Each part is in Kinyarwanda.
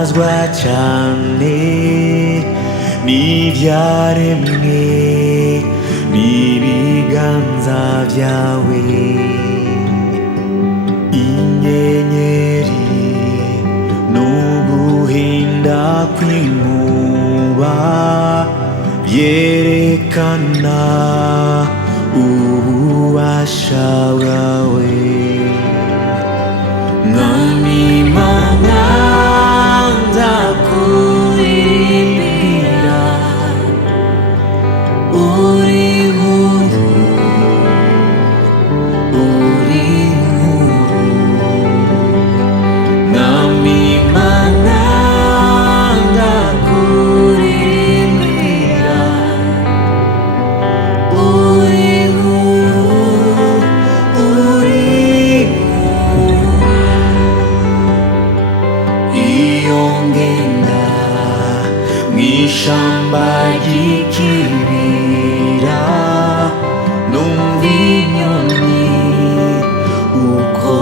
himbazwa cyane n'ibyaremwe n'ibiganza byawe. Inyenyeri n'uguhinda kw'inkuba byerekana ububasha bwawe. Mwami Mana ndakuririmbira, uri nkuru, uri nkuru. Mwami Mana ndakuririmbira, uri nkuru, uri nkuru. Iyo ngenda mw'ishamba ry'ikibira, numva inyoni uko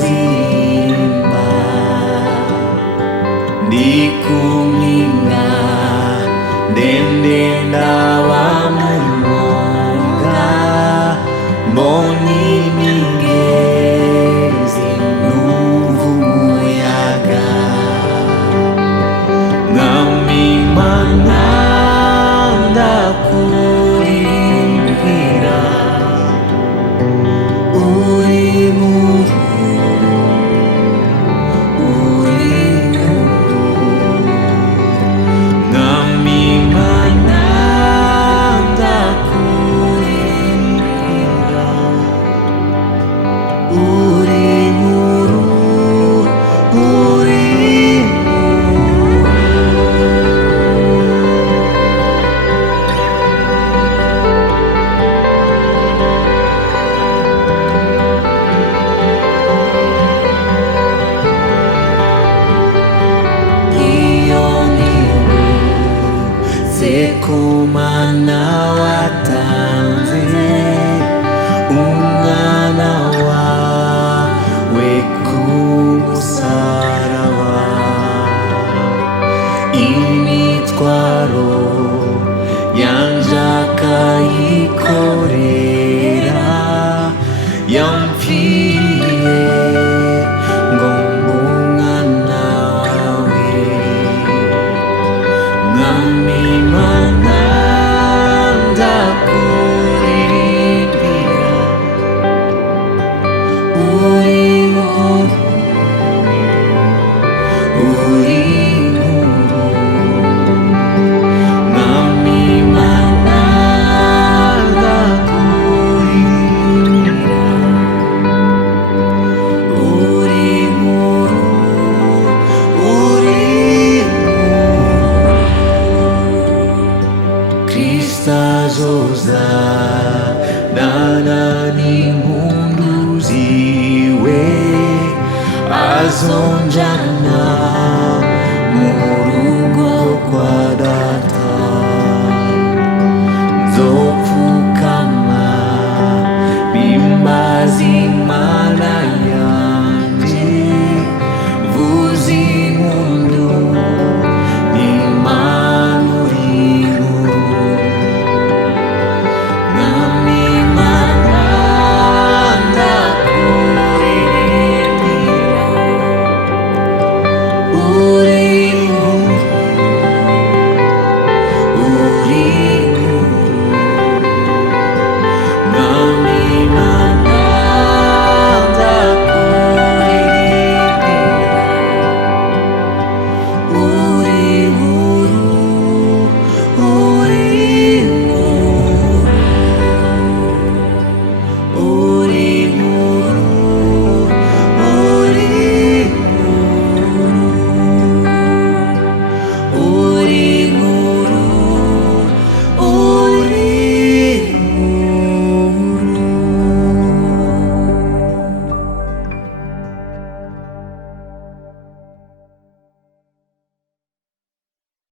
ziririmba, ndi ku mpinga ndende ndaba mu mwonga, mbona imigezi numva umuyaga. Mwami Mana ndakuririmbira, uri nkuru, uri nkuru. Mwami Mana ndakuririmbira, uri nkuru, uri nkuru. Iyo nibutse ko Mana watanze umwana wawe ku musaraba, imitwaro yanje akayikorera, yampfiriye ngo mbe umwana wawe. Mwami Mana ndakuririmbira, uri nkuru, uri nkuru. Mwami Mana ndakuririmbira, uri nkuru, uri nkuru. Kristo azoza nana n'impundu ziwe, azonja